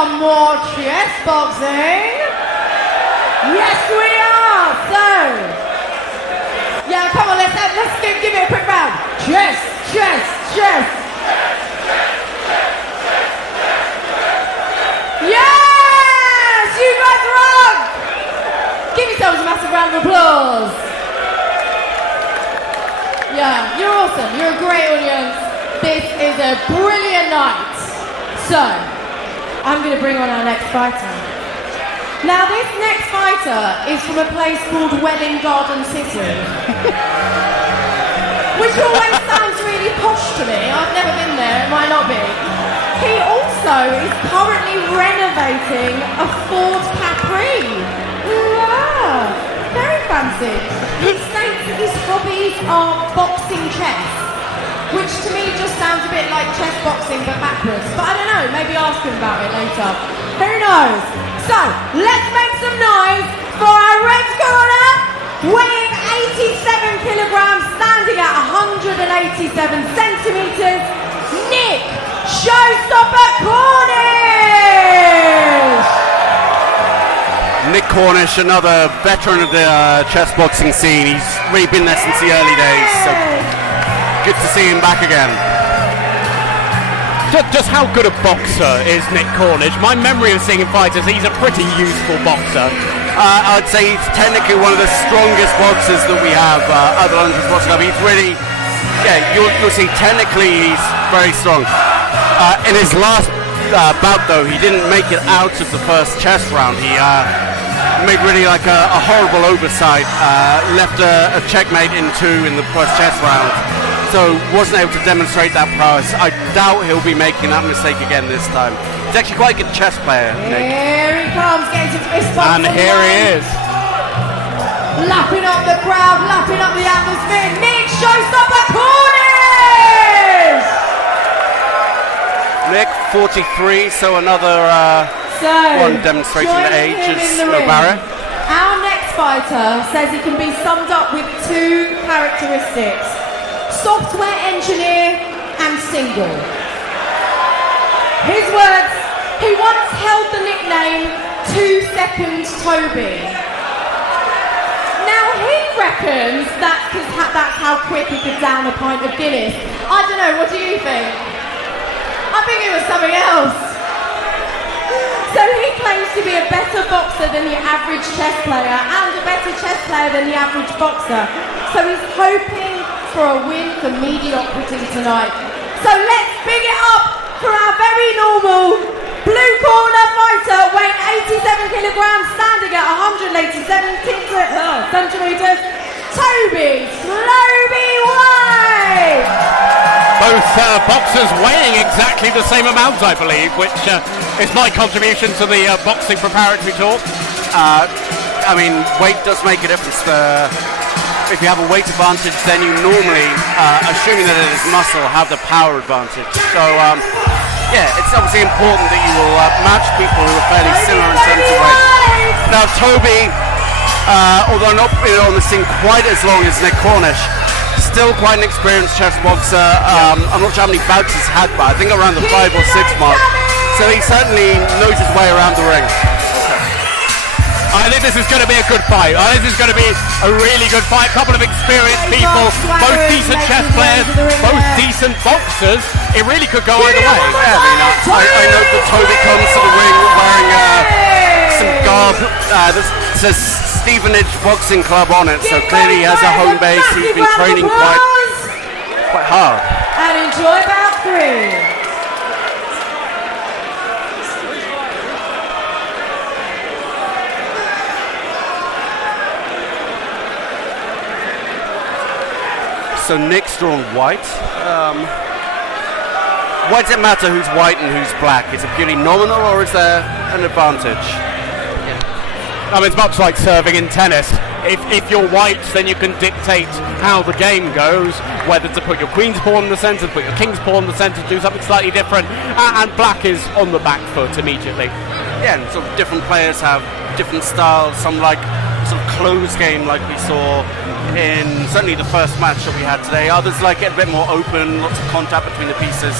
some more chess boxing? Yes, we are. So, yeah, come on, let's give it a quick round. Chess, chess, chess. Yes, you guys rock. Give yourselves a massive round of applause. Yeah, you're awesome. You're a great audience. This is a brilliant night. So, I'm going to bring on our next fighter. Now, this next fighter is from a place called Welling Garden City, which always sounds really posh to me. I've never been there, it might not be. He also is currently renovating a Ford Capri. Wow, very fancy. He states that his hobbies are boxing chess, which to me just sounds a bit like chess boxing but backwards. But I don't know, maybe ask him about it later. Who knows? So, let's make some noise for our red corner, weighing 87 kilograms, standing at 187 centimeters, Nick Showstopper Cornish! Nick Cornish, another veteran of the chess boxing scene. He's really been there since the early days, so good to see him back again. Just how good a boxer is Nick Cornish? My memory of seeing him fight is he's a pretty useful boxer. I'd say he's technically one of the strongest boxers that we have, other than his boxing club. He's really, yeah, you'll see technically he's very strong. In his last bout though, he didn't make it out of the first chess round. He made really like a horrible oversight, left a checkmate in 2 in the first chess round. So wasn't able to demonstrate that prowess. I doubt he'll be making that mistake again this time. He's actually quite a good chess player, Nick. Here he comes, getting to fist bumps. And here he is. Lapping up the crowd, lapping up the atmosphere. Nick Showstopper Cornish! Nick, 43, so another one demonstrating the age is no barrier. Our next fighter says he can be summed up with 2 characteristics. Software engineer and single. His words, he once held the nickname 2 Seconds Toby. Now he reckons that's how quick he could down a pint of Guinness. I don't know, what do you think? I think it was something else. So he claims to be a better boxer than the average chess player and a better chess player than the average boxer. So he's hoping for a win for mediocrity tonight. So let's big it up for our very normal blue corner fighter, weighing 87 kilograms, standing at 187 centimeters, Toby Slowby White! Both boxers weighing exactly the same amount, I believe, which is my contribution to the boxing preparatory talk. I mean, weight does make a difference. If you have a weight advantage, then you normally, assuming that it is muscle, have the power advantage. So, yeah, it's obviously important that you will match people who are fairly similar in terms of weight. Now, Toby, although not been on the scene quite as long as Nick Cornish, still quite an experienced chess boxer. I'm not sure how many bouts he's had, but I think around the 5 or 6 mark. So he certainly knows his way around the ring. I think this is going to be a good fight. I think this is going to be a really good fight. A couple of experienced people, both decent chess players, both decent boxers. It really could go either way. Yeah, I know that Toby comes to the ring wearing some garb that says Stevenage Boxing Club on it, so clearly he has a home base. He's been training quite hard. And enjoy bout 3. So Nick's drawn white. Why does it matter who's white and who's black? Is it purely nominal or is there an advantage? I mean, it's much like serving in tennis. If you're white, then you can dictate how the game goes, whether to put your queen's pawn in the centre, put your king's pawn in the centre, do something slightly different, and black is on the back foot immediately. Yeah, and sort of different players have different styles. Some like sort of close game like we saw in certainly the first match that we had today. Others like it a bit more open, lots of contact between the pieces.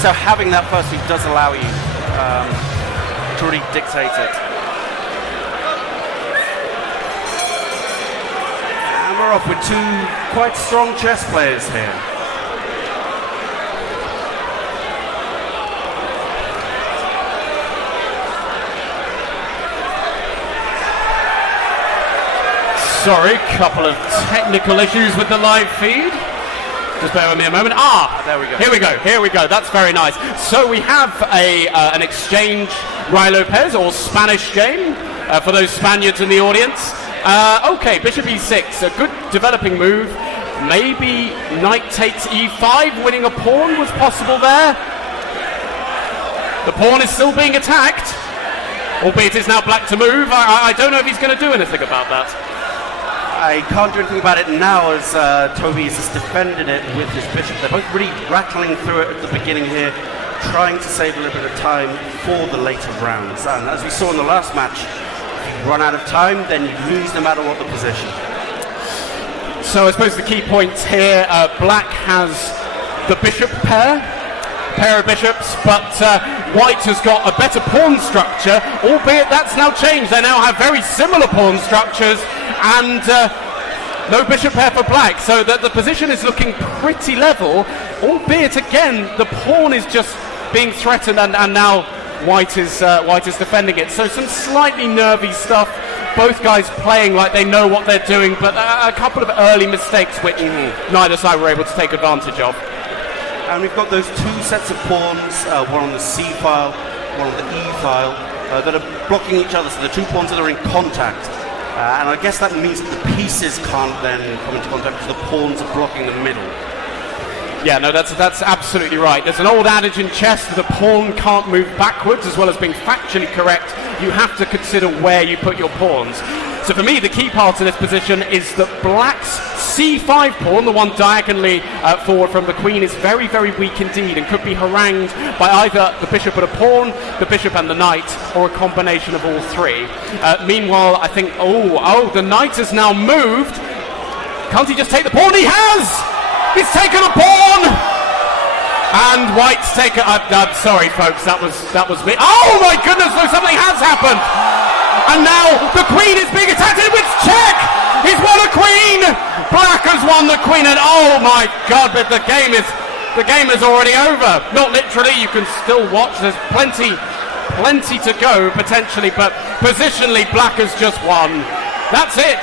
So having that first week does allow you to really dictate it. And we're off with two quite strong chess players here. Sorry, couple of technical issues with the live feed. Just bear with me a moment. There we go. Here we go. That's very nice. So we have an exchange Ruy Lopez or Spanish game for those Spaniards in the audience. Okay, bishop e6, a good developing move. Maybe knight takes e5, winning a pawn was possible there. The pawn is still being attacked, albeit it's now black to move. I don't know if he's going to do anything about that. I can't do anything about it now as Toby has just defended it with his bishop. They're both really rattling through it at the beginning here, trying to save a little bit of time for the later rounds. And as we saw in the last match, if you run out of time, then you lose no matter what the position. So I suppose the key points here, black has the bishop pair of bishops, but white has got a better pawn structure, albeit that's now changed. They now have very similar pawn structures, and no bishop pair for black, so that the position is looking pretty level, albeit again the pawn is just being threatened, and now white is defending it. So some slightly nervy stuff. Both guys playing like they know what they're doing, but a couple of early mistakes which neither side were able to take advantage of. And we've got those two sets of pawns, one on the C file, one on the E file, that are blocking each other, so the two pawns that are in contact. And I guess that means that the pieces can't then come into contact because the pawns are blocking the middle. Yeah, no, that's absolutely right. There's an old adage in chess that a pawn can't move backwards, as well as being factually correct. You have to consider where you put your pawns. So for me, the key part of this position is that black's c5 pawn, the one diagonally forward from the queen, is very, very weak indeed and could be harangued by either the bishop and a pawn, the bishop and the knight, or a combination of all three. Meanwhile, I think, the knight has now moved. Can't he just take the pawn? He has! He's taken a pawn! And white's taken... I'm sorry, folks, that was me. Oh my goodness, no, something has happened! And now the queen is being attacked, and it's check! He's won a queen! Black has won the queen, and oh my god, but the game is already over. Not literally, you can still watch, there's plenty to go, potentially, but positionally, black has just won. That's it,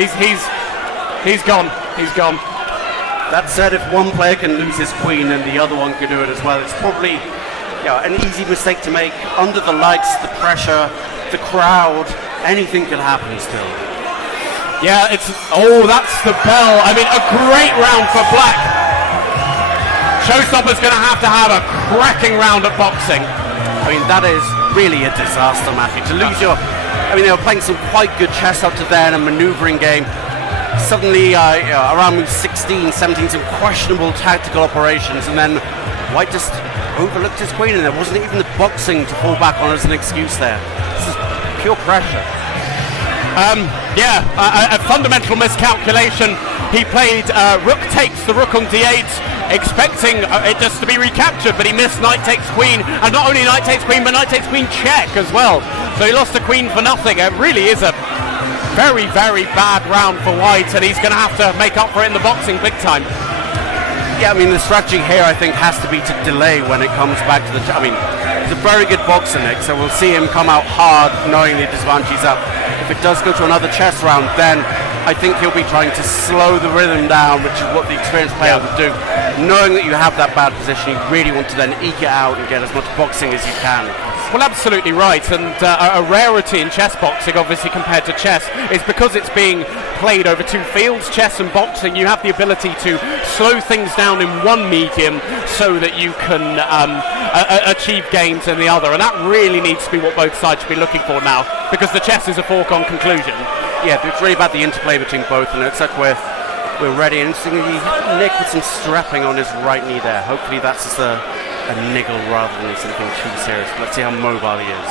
he's gone. He's gone. That said, if one player can lose his queen, then the other one can do it as well. It's probably an easy mistake to make. Under the lights, the pressure, the crowd, anything can happen still. Yeah, that's the bell. I mean, a great round for black. Showstopper's going to have a cracking round at boxing. I mean, that is really a disaster, Matthew. To lose they were playing some quite good chess up to then, a maneuvering game. Suddenly, around move 16, 17, some questionable tactical operations, and then white just overlooked his queen, and there wasn't even the boxing to fall back on as an excuse there. This is pure pressure. A fundamental miscalculation. He played rook takes the rook on d8, expecting it just to be recaptured, but he missed knight takes queen, and not only knight takes queen, but knight takes queen check as well. So he lost a queen for nothing. It really is a very, very bad round for white, and he's going to have to make up for it in the boxing big time. Yeah, I mean, the strategy here, I think, has to be to delay when it comes back to the... he's a very good boxer, Nick, so we'll see him come out hard, knowing the disadvantage is up. If it does go to another chess round, then I think he'll be trying to slow the rhythm down, which is what the experienced player would do. Knowing that you have that bad position, you really want to then eke it out and get as much boxing as you can. Well, absolutely right, and a rarity in chess boxing, obviously, compared to chess, is because it's being played over two fields, chess and boxing, you have the ability to slow things down in one medium so that you can achieve gains in the other, and that really needs to be what both sides should be looking for now, because the chess is a foregone conclusion. Yeah, it's really about the interplay between both, and it looks like we're ready. Interestingly, Nick with some strapping on his right knee there. Hopefully that's just a niggle rather than something too serious. Let's see how mobile he is.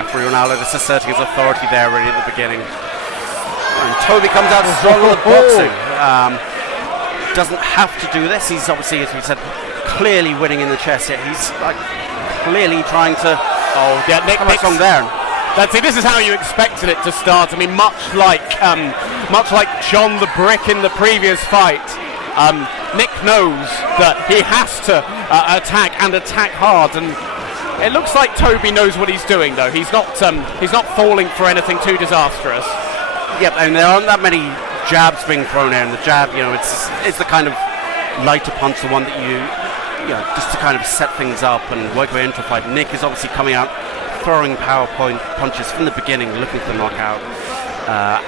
Referee Ronaldo just asserting his authority there really at the beginning. And Toby comes out strong with boxing. Doesn't have to do this. He's obviously, as we said, clearly winning in the chess here. He's clearly trying to. Oh, yeah, Nick's wrong there. That's it. This is how you expected it to start. I mean, much like John the Brick in the previous fight. Nick knows that he has to attack and attack hard, and it looks like Toby knows what he's doing. Though he's not falling for anything too disastrous. Yep, and there aren't that many jabs being thrown in. The jab, it's the kind of lighter punch, the one that you just to kind of set things up and work way into a fight. Nick is obviously coming out, throwing PowerPoint punches from the beginning, looking for the knockout.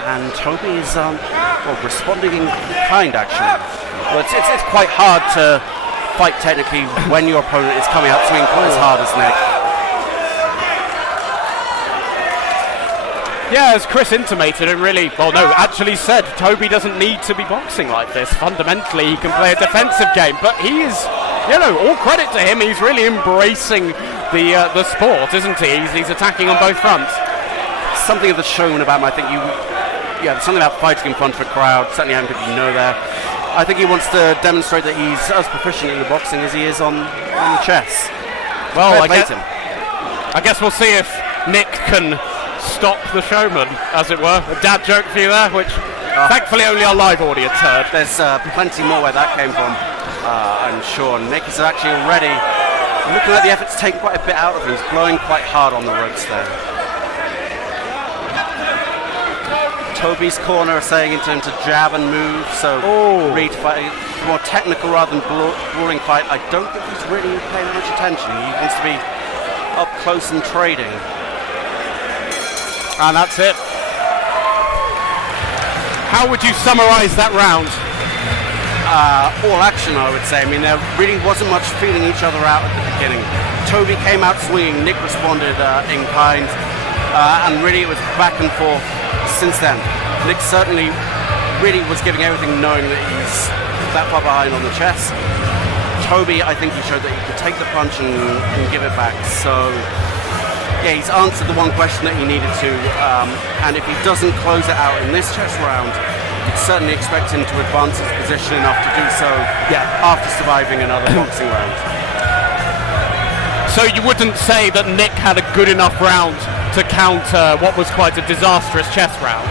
And Toby is responding in kind, actually. Well, it's quite hard to fight technically when your opponent is coming out swinging quite as hard as Nick. Yeah, as Chris intimated and actually said, Toby doesn't need to be boxing like this. Fundamentally, he can play a defensive game, but he is, all credit to him, he's really embracing the sport, isn't he? He's attacking on both fronts. Something of the showman about him, I think there's something about fighting in front of a crowd, certainly having people there. I think he wants to demonstrate that he's as proficient in the boxing as he is on the chess. Well, I guess we'll see if Nick can stop the showman, as it were. A dad joke for you there, which thankfully only our live audience heard. There's plenty more where that came from, I'm sure. Nick is actually already looking at the effort to take quite a bit out of him. He's blowing quite hard on the ropes there. Toby's corner are saying to him to jab and move, so Reed fight more technical rather than brawling fight. I don't think he's really paying much attention. He wants to be up close and trading. And that's it. How would you summarise that round? All action, I would say. I mean, there really wasn't much feeling each other out at the beginning. Toby came out swinging, Nick responded in kind, and really it was back and forth since then. Nick certainly really was giving everything, knowing that he's that far behind on the chess. Toby, I think he showed that he could take the punch and give it back. So yeah, he's answered the one question that he needed to, and if he doesn't close it out in this chess round, you'd certainly expect him to advance his position enough to do so after surviving another boxing round. So you wouldn't say that Nick had a good enough round to counter what was quite a disastrous chess round?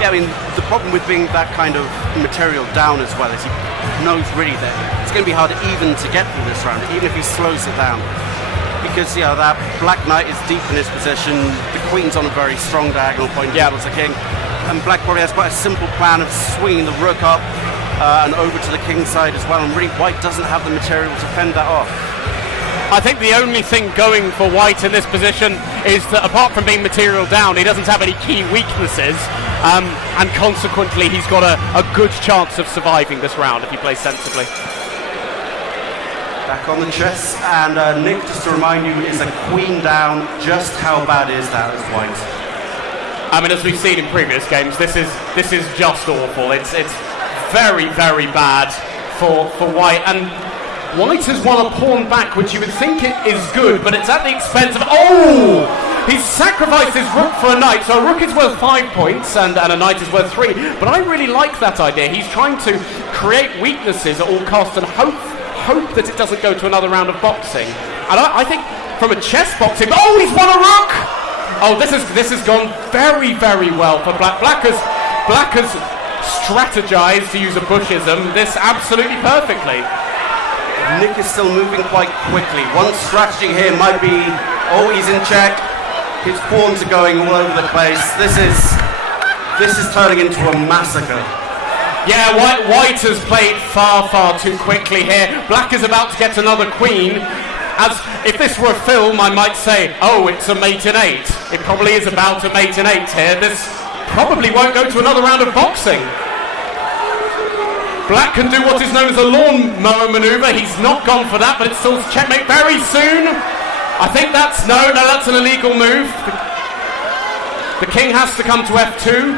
Yeah, I mean, the problem with being that kind of material down as well is he knows really that it's going to be hard even to get through this round, even if he slows it down. Because, that black knight is deep in his position, the queen's on a very strong diagonal point towards the king, and black probably has quite a simple plan of swinging the rook up and over to the king's side as well, and really white doesn't have the material to fend that off. I think the only thing going for white in this position is that apart from being material down, he doesn't have any key weaknesses, and consequently he's got a good chance of surviving this round if he plays sensibly. Back on the chess, and Nick, just to remind you, is a queen down. Just how bad is that as white? I mean, as we've seen in previous games, this is just awful. It's very, very bad for white, and white has won a pawn back, which you would think it is good, but it's at the expense of... He's sacrificed his rook for a knight, so a rook is worth 5 points and a knight is worth 3. But I really like that idea. He's trying to create weaknesses at all costs and hope that it doesn't go to another round of boxing. And I think from a chess boxing... he's won a rook! This has gone very, very well for black. Black has strategized, to use a Bushism, this absolutely perfectly. Nick is still moving quite quickly. One strategy here might be, he's in check. His pawns are going all over the place. This is turning into a massacre. Yeah, white has played far, far too quickly here. Black is about to get another queen. As if this were a film, I might say, it's a mate in 8. It probably is about a mate in 8 here. This probably won't go to another round of boxing. Black can do what is known as a lawnmower maneuver. He's not gone for that, but it's still checkmate very soon. I think that's an illegal move. The king has to come to f2,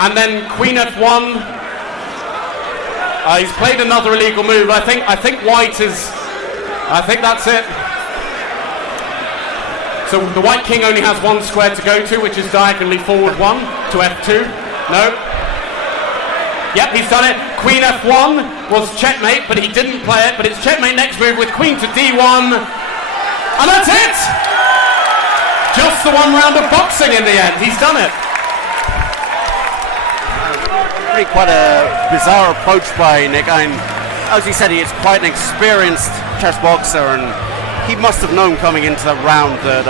and then queen f1. He's played another illegal move. I think white is... I think that's it. So the white king only has one square to go to, which is diagonally forward 1 to f2. No. Yep, he's done it. Queen F1 was checkmate, but he didn't play it. But it's checkmate next move with queen to D1. And that's it! Just the one round of boxing in the end. He's done it. Really quite a bizarre approach by Nick. I mean, as he said, he is quite an experienced chess boxer, and he must have known coming into that round that,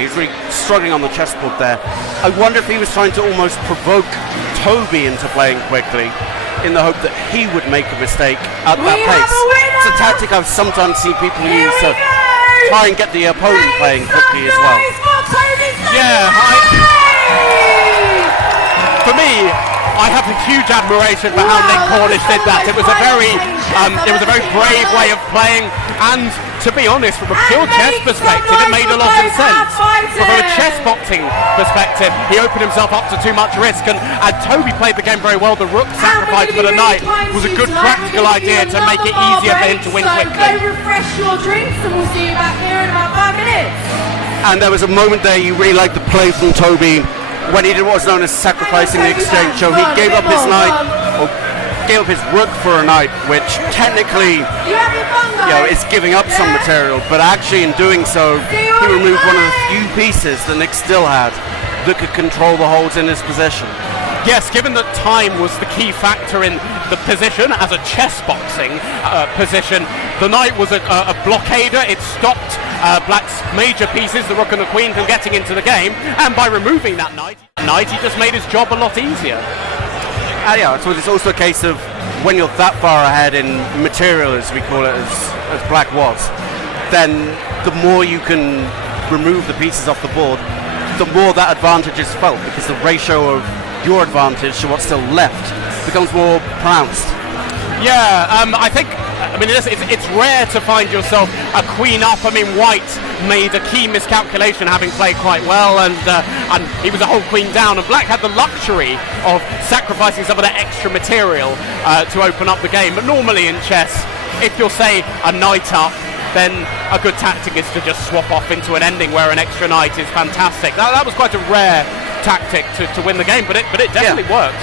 he's really struggling on the chessboard there. I wonder if he was trying to almost provoke Toby into playing quickly in the hope that he would make a mistake at that pace. It's a tactic I've sometimes seen people use to try and get the opponent playing quickly as well. Yeah, for me, I have a huge admiration for how Nick Cornish did that. It was a very brave way of playing, and to be honest, from a pure chess perspective, it made a lot of sense. But from a chessboxing perspective, he opened himself up to too much risk, and Toby played the game very well. The rook sacrifice for the knight was a good practical idea to make it easier for him to win quickly. Go refresh your drinks, and we'll see you back here in about 5 minutes. And there was a moment there you really liked the play from Toby when he did what was known as sacrificing the exchange. So he gave up his knight, or gave up his rook for a knight, which technically, is giving up some material, but actually in doing so, he removed one of the few pieces that Nick still had that could control the holes in his position. Yes, given that time was the key factor in the position as a chessboxing position, the knight was a blockader. It stopped Black's major pieces, the rook and the queen, from getting into the game, and by removing that knight, he just made his job a lot easier. So it's also a case of when you're that far ahead in material, as we call it, as Black was, then the more you can remove the pieces off the board, the more that advantage is felt, because the ratio of your advantage to what's still left becomes more pronounced. Yeah, I think, it's rare to find yourself a queen up. White made a key miscalculation, having played quite well, and he was a whole queen down, and Black had the luxury of sacrificing some of that extra material to open up the game. But normally in chess, if you're, say, a knight up, then a good tactic is to just swap off into an ending where an extra knight is fantastic. That was quite a rare tactic to win the game, but it definitely worked.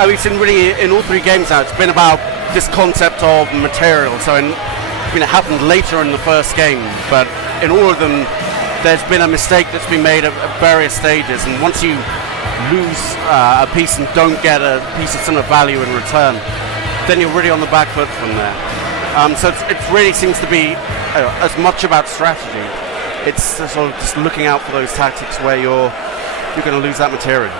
It's in all 3 games now, it's been about this concept of material. So it happened later in the first game, but in all of them, there's been a mistake that's been made at various stages, and once you lose a piece and don't get a piece of similar value in return, then you're really on the back foot from there. So it really seems to be as much about strategy. It's sort of just looking out for those tactics where you're going to lose that material.